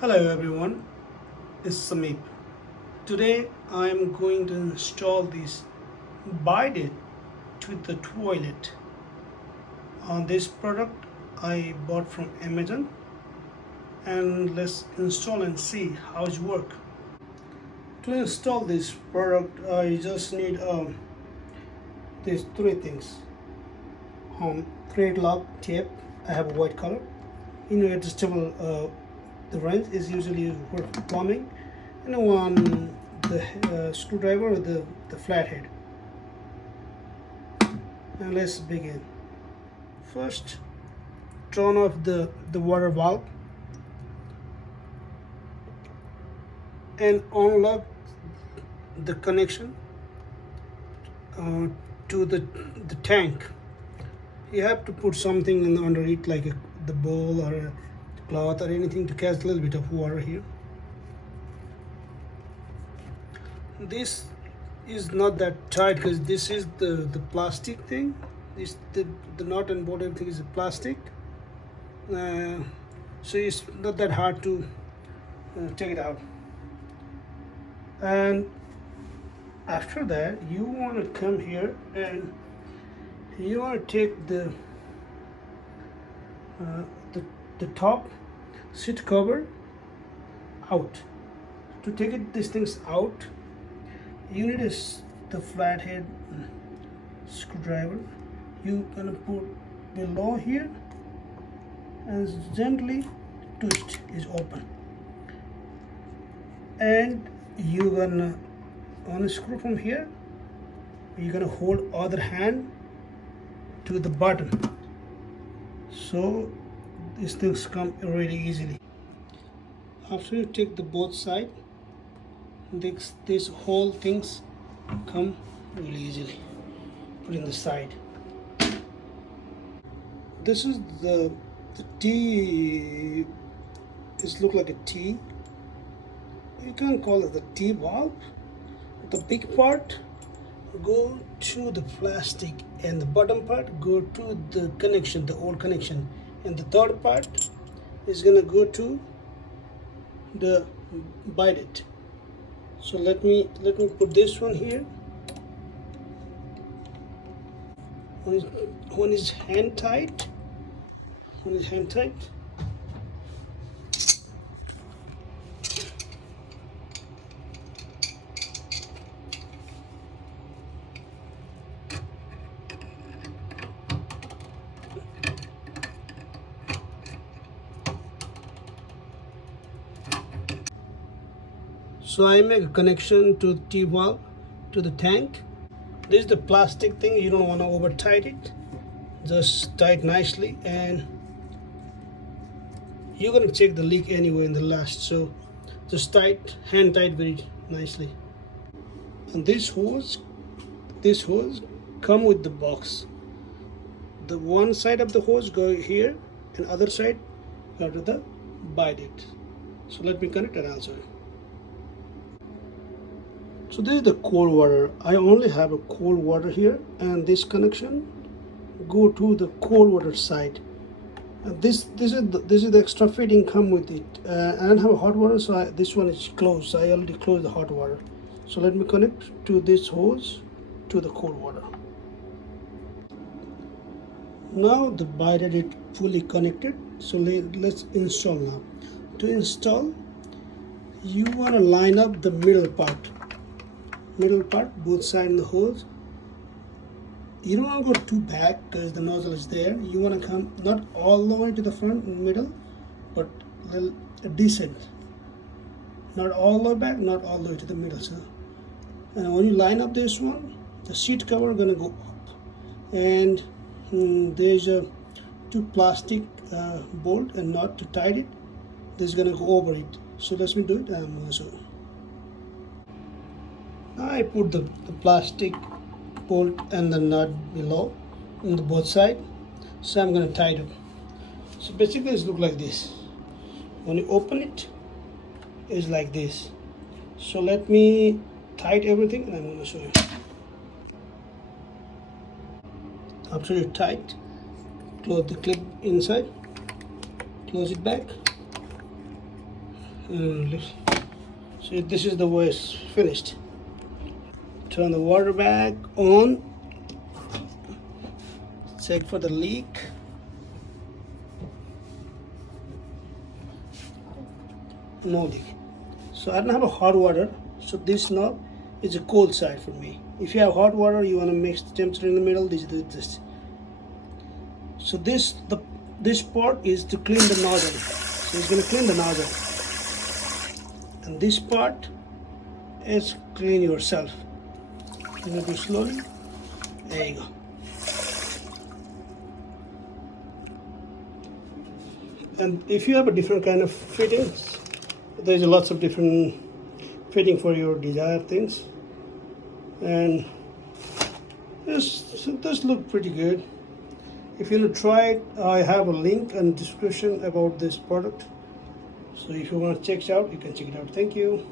Hello everyone, it's Samip. Today I am going to install this BIDET to the toilet. This product I bought from Amazon, and let's install and see how it works. To install this product I just need these three things. Thread lock tape, I have a white color. Adjustable the wrench is usually used for plumbing, and one the screwdriver with the flathead. And let's begin. First, turn off the water valve and unlock the connection to the tank. You have to put something under it, like the bowl or a cloth or anything, to catch a little bit of water here. This is not that tight because this is the plastic thing. This the nut and bolt, everything is plastic, so it's not that hard to take it out. And after that, you want to come here and you want to take the top seat cover out. To take these things out, you need the flathead screwdriver. You gonna put below here and gently twist is open, and you gonna unscrew from here. You're gonna hold other hand to the button, so these things come really easily. After you take the both side, this whole things come really easily. Put in the side. This is the T. It look like a T. You can call it the T valve. The big part go to the plastic, and the bottom part go to the connection, the old connection, and the third part is gonna go to the BIDET. So let me put this one here. One is hand tight. One is hand tight. So I make a connection to the T valve to the tank. This is the plastic thing. You don't want to over tight it. Just tight nicely, and you're gonna check the leak anyway in the last. So just hand tight very nicely. And this hose come with the box. The one side of the hose go here, and other side go to the BIDET. So let me connect it also. So this is the cold water. I only have a cold water here, and this connection go to the cold water side. And this is the extra fitting come with it. I don't have a hot water, so this one is closed. I already closed the hot water. So let me connect to this hose to the cold water. Now the BIDET is fully connected. So let's install now. To install, you want to line up the middle part, both sides of the hose. You don't want to go too back because the nozzle is there. You want to come not all the way to the front and middle, but a decent. Not all the way back, not all the way to the middle. So, and when you line up this one, the seat cover gonna go up, and there's a two plastic bolt and nut to tight it. This is gonna go over it. So let me do it. I'm gonna show you. I put the plastic bolt and the nut below on the both side, so I'm going to tie it. So basically it's look like this. When you open it, it's like this. So let me tight everything, and I'm going to show you. After you tight, close the clip inside, close it back, So this is the way it's finished. Turn the water back on. Check for the leak. No leak. So I don't have a hot water, so this knob is a cold side for me. If you have hot water, you want to mix the temperature in the middle. This. So this part is to clean the nozzle. So it's going to clean the nozzle, and this part is clean yourself. You going to do slowly. There you go. And if you have a different kind of fittings, there's lots of different fitting for your desired things, and this does look pretty good. If you want to try it, I have a link and description about this product, so if you want to check it out, you can check it out. Thank you.